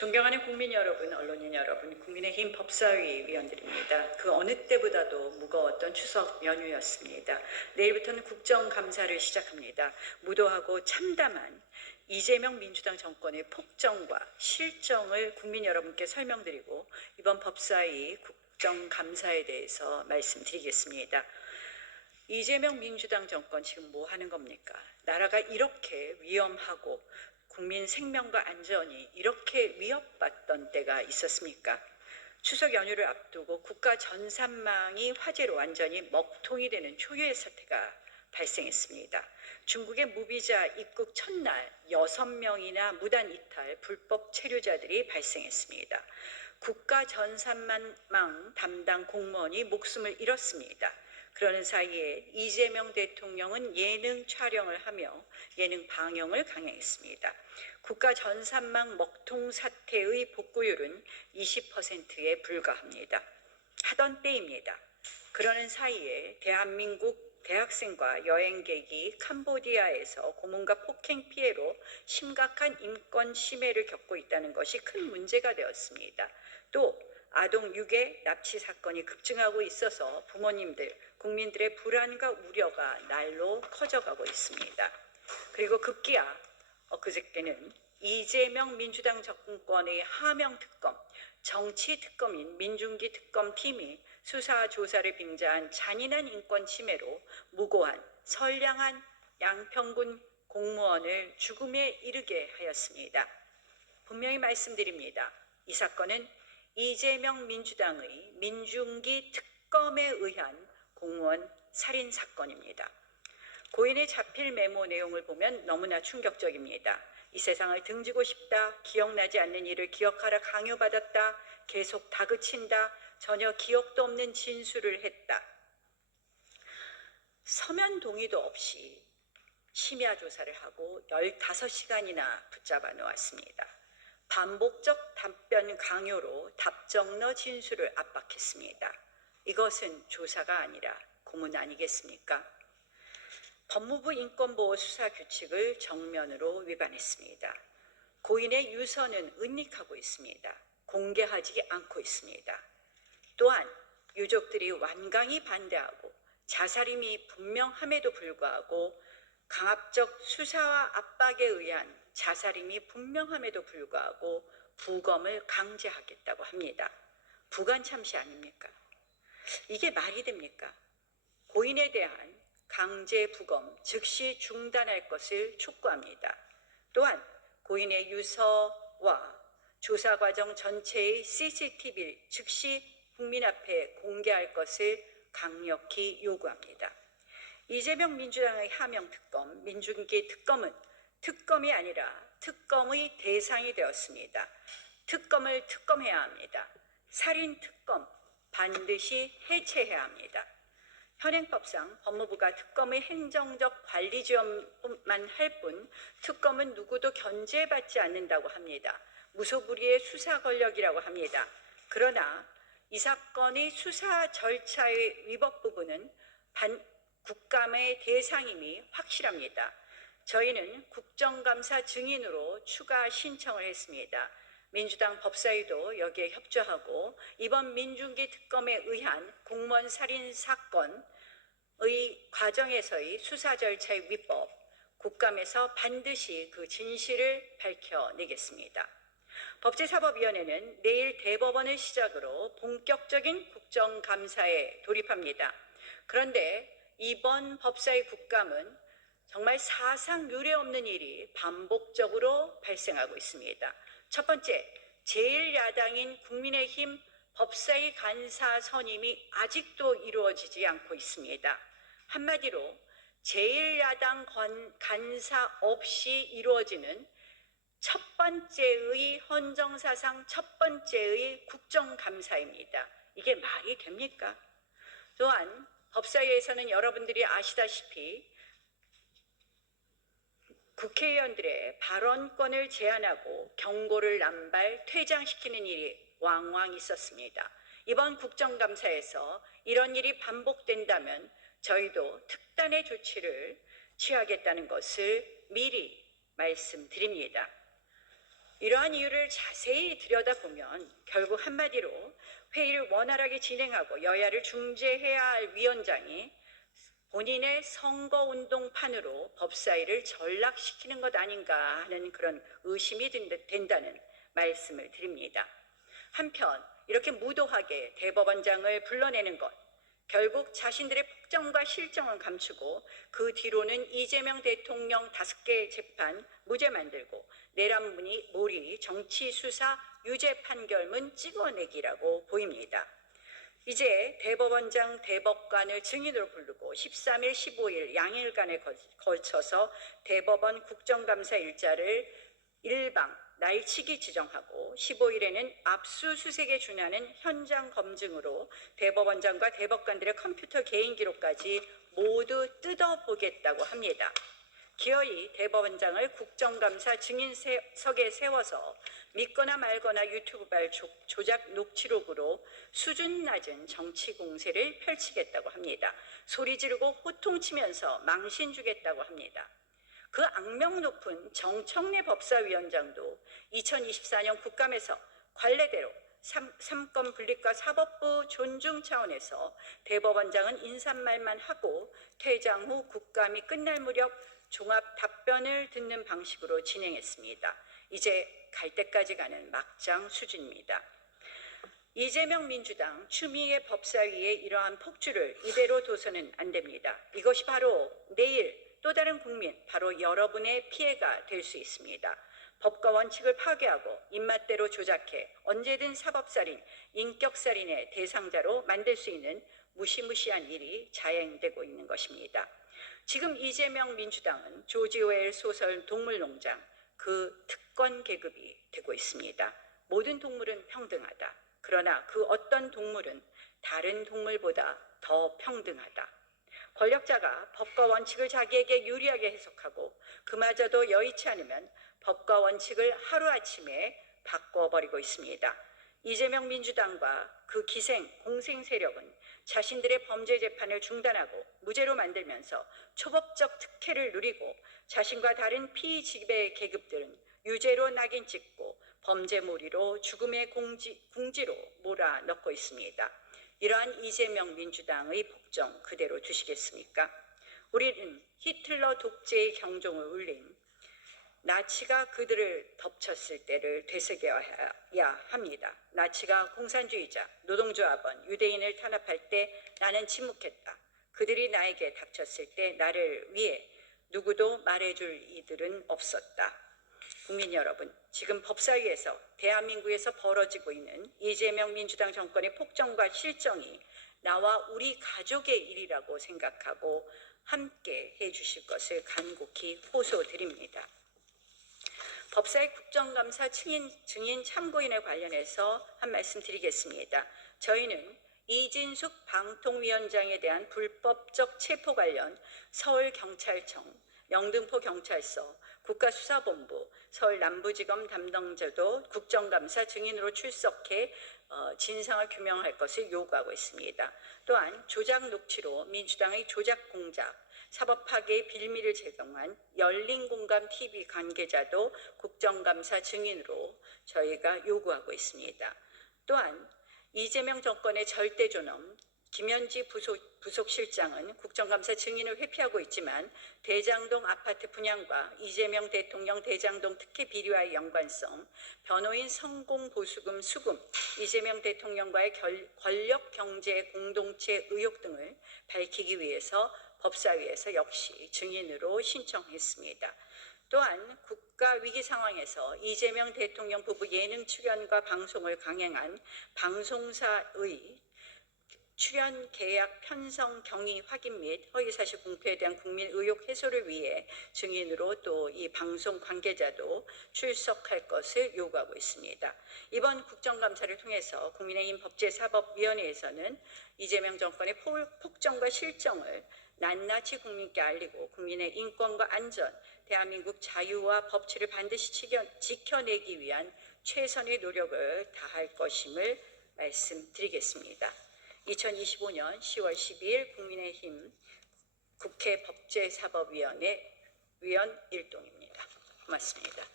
존경하는 국민 여러분, 언론인 여러분, 국민의힘 법사위 위원들입니다. 그 어느 때보다도 무거웠던 추석 연휴였습니다. 내일부터는 국정감사를 시작합니다. 무도하고 참담한 이재명 민주당 정권의 폭정과 실정을 국민 여러분께 설명드리고 이번 법사위 국정감사에 대해서 말씀드리겠습니다. 이재명 민주당 정권 지금 뭐 하는 겁니까? 나라가 이렇게 위험하고 국민 생명과 안전이 이렇게 위협받던 때가 있었습니까? 추석 연휴를 앞두고 국가 전산망이 화재로 완전히 먹통이 되는 초유의 사태가 발생했습니다. 중국의 무비자 입국 첫날 6명이나 무단 이탈 불법 체류자들이 발생했습니다. 국가 전산망 담당 공무원이 목숨을 잃었습니다. 그러는 사이에 이재명 대통령은 예능 촬영을 하며 예능 방영을 강행했습니다. 국가 전산망 먹통 사태의 복구율은 20%에 불과합니다. 하던 때입니다. 그러는 사이에 대한민국 대학생과 여행객이 캄보디아에서 고문과 폭행 피해로 심각한 인권 침해를 겪고 있다는 것이 큰 문제가 되었습니다. 또 아동 유괴, 납치 사건이 급증하고 있어서 부모님들, 국민들의 불안과 우려가 날로 커져가고 있습니다. 그리고 급기야 그저께는 이재명 민주당 정권의 하명 특검, 정치 특검인 민중기 특검팀이 수사 조사를 빙자한 잔인한 인권 침해로 무고한 선량한 양평군 공무원을 죽음에 이르게 하였습니다. 분명히 말씀드립니다. 이 사건은 이재명 민주당의 민중기 특검에 의한 공무원 살인 사건입니다. 고인의 자필 메모 내용을 보면 너무나 충격적입니다. 이 세상을 등지고 싶다, 기억나지 않는 일을 기억하라 강요받았다, 계속 다그친다, 전혀 기억도 없는 진술을 했다. 서면 동의도 없이 심야 조사를 하고 15시간이나 붙잡아 놓았습니다. 반복적 답변 강요로 답정너 진술을 압박했습니다. 이것은 조사가 아니라 고문 아니겠습니까? 법무부 인권보호 수사규칙을 정면으로 위반했습니다. 고인의 유서는 은닉하고 있습니다. 공개하지 않고 있습니다. 또한 유족들이 완강히 반대하고 자살임이 분명함에도 불구하고 강압적 수사와 압박에 의한 자살임이 분명함에도 불구하고 부검을 강제하겠다고 합니다. 부관참시 아닙니까? 이게 말이 됩니까? 고인에 대한 강제 부검 즉시 중단할 것을 촉구합니다. 또한 고인의 유서와 조사 과정 전체의 CCTV를 즉시 국민 앞에 공개할 것을 강력히 요구합니다. 이재명 민주당의 하명 특검, 민중기 특검은 특검이 아니라 특검의 대상이 되었습니다. 특검을 특검해야 합니다. 살인 특검 반드시 해체해야 합니다. 현행법상 법무부가 특검의 행정적 관리 지원만 할 뿐 특검은 누구도 견제받지 않는다고 합니다. 무소불위의 수사 권력이라고 합니다. 그러나 이 사건의 수사 절차의 위법 부분은 국감의 대상임이 확실합니다. 저희는 국정감사 증인으로 추가 신청을 했습니다. 민주당 법사위도 여기에 협조하고 이번 민중기 특검에 의한 공무원 살인 사건의 과정에서의 수사 절차의 위법, 국감에서 반드시 그 진실을 밝혀내겠습니다. 법제사법위원회는 내일 대법원을 시작으로 본격적인 국정감사에 돌입합니다. 그런데 이번 법사위 국감은 정말 사상 유례 없는 일이 반복적으로 발생하고 있습니다. 첫 번째, 제1야당인 국민의힘 법사위 간사 선임이 아직도 이루어지지 않고 있습니다. 한마디로 제1야당 간사 없이 이루어지는 첫 번째의 헌정사상 첫 번째의 국정감사입니다. 이게 말이 됩니까? 또한 법사위에서는 여러분들이 아시다시피 국회의원들의 발언권을 제한하고 경고를 남발, 퇴장시키는 일이 왕왕 있었습니다. 이번 국정감사에서 이런 일이 반복된다면 저희도 특단의 조치를 취하겠다는 것을 미리 말씀드립니다. 이러한 이유를 자세히 들여다보면 결국 한마디로 회의를 원활하게 진행하고 여야를 중재해야 할 위원장이 본인의 선거운동판으로 법사위를 전락시키는 것 아닌가 하는 그런 의심이 된다는 말씀을 드립니다. 한편 이렇게 무도하게 대법원장을 불러내는 것, 결국 자신들의 폭정과 실정은 감추고 그 뒤로는 이재명 대통령 5개 재판 무죄 만들고 내란문이 몰이 정치 수사 유죄 판결문 찍어내기라고 보입니다. 이제 대법원장 대법관을 증인으로 부르고 13일, 15일 양일간에 걸쳐서 대법원 국정감사 일자를 일방 날치기 지정하고 15일에는 압수수색에 준하는 현장 검증으로 대법원장과 대법관들의 컴퓨터 개인 기록까지 모두 뜯어보겠다고 합니다. 기어이 대법원장을 국정감사 증인석에 세워서 믿거나 말거나 유튜브발 조작 녹취록으로 수준 낮은 정치 공세를 펼치겠다고 합니다. 소리 지르고 호통치면서 망신 주겠다고 합니다. 그 악명 높은 정청래 법사위원장도 2024년 국감에서 관례대로 삼권 분립과 사법부 존중 차원에서 대법원장은 인사말만 하고 퇴장 후 국감이 끝날 무렵 종합 답변을 듣는 방식으로 진행했습니다. 이제 갈 때까지 가는 막장 수준입니다. 이재명 민주당 추미애 법사위의 이러한 폭주를 이대로 둬서는 안 됩니다. 이것이 바로 내일 또 다른 국민, 바로 여러분의 피해가 될 수 있습니다. 법과 원칙을 파괴하고 입맛대로 조작해 언제든 사법살인, 인격살인의 대상자로 만들 수 있는 무시무시한 일이 자행되고 있는 것입니다. 지금 이재명 민주당은 조지 오웰 소설 동물농장, 그 특권 계급이 되고 있습니다. 모든 동물은 평등하다. 그러나 그 어떤 동물은 다른 동물보다 더 평등하다. 권력자가 법과 원칙을 자기에게 유리하게 해석하고 그마저도 여의치 않으면 법과 원칙을 하루아침에 바꿔버리고 있습니다. 이재명 민주당과 그 기생, 공생 세력은 자신들의 범죄 재판을 중단하고 무죄로 만들면서 초법적 특혜를 누리고 자신과 다른 피지배 계급들은 유죄로 낙인 찍고 범죄몰이로 죽음의 궁지로 몰아넣고 있습니다. 이러한 이재명 민주당의 폭정 그대로 두시겠습니까? 우리는 히틀러 독재의 경종을 울린 나치가 그들을 덮쳤을 때를 되새겨야 합니다. 나치가 공산주의자, 노동조합원, 유대인을 탄압할 때 나는 침묵했다. 그들이 나에게 닥쳤을 때 나를 위해 누구도 말해줄 이들은 없었다. 국민 여러분, 지금 법사위에서 대한민국에서 벌어지고 있는 이재명 민주당 정권의 폭정과 실정이 나와 우리 가족의 일이라고 생각하고 함께 해주실 것을 간곡히 호소드립니다. 법사위 국정감사 증인 참고인에 관련해서 한 말씀 드리겠습니다. 저희는 이진숙 방통위원장에 대한 불법적 체포 관련 서울경찰청, 영등포경찰서, 국가수사본부, 서울남부지검 담당자도 국정감사 증인으로 출석해 진상을 규명할 것을 요구하고 있습니다. 또한 조작 녹취로 민주당의 조작 공작, 사법 파괴의 빌미를 제공한 열린공감 TV 관계자도 국정감사 증인으로 저희가 요구하고 있습니다. 또한 이재명 정권의 절대존엄 김현지 부속실장은 국정감사 증인을 회피하고 있지만 대장동 아파트 분양과 이재명 대통령 대장동 특혜 비리와의 연관성, 변호인 성공보수금 수금, 이재명 대통령과의 권력 경제 공동체 의혹 등을 밝히기 위해서 법사위에서 역시 증인으로 신청했습니다. 또한 국가 위기 상황에서 이재명 대통령 부부 예능 출연과 방송을 강행한 방송사의 출연 계약 편성 경위 확인 및 허위사실 공표에 대한 국민 의혹 해소를 위해 증인으로 또 이 방송 관계자도 출석할 것을 요구하고 있습니다. 이번 국정감사를 통해서 국민의힘 법제사법위원회에서는 이재명 정권의 폭정과 실정을 낱낱이 국민께 알리고 국민의 인권과 안전, 대한민국 자유와 법치를 반드시 지켜내기 위한 최선의 노력을 다할 것임을 말씀드리겠습니다. 2025년 10월 12일 국민의힘 국회 법제사법위원회 위원 일동입니다. 고맙습니다.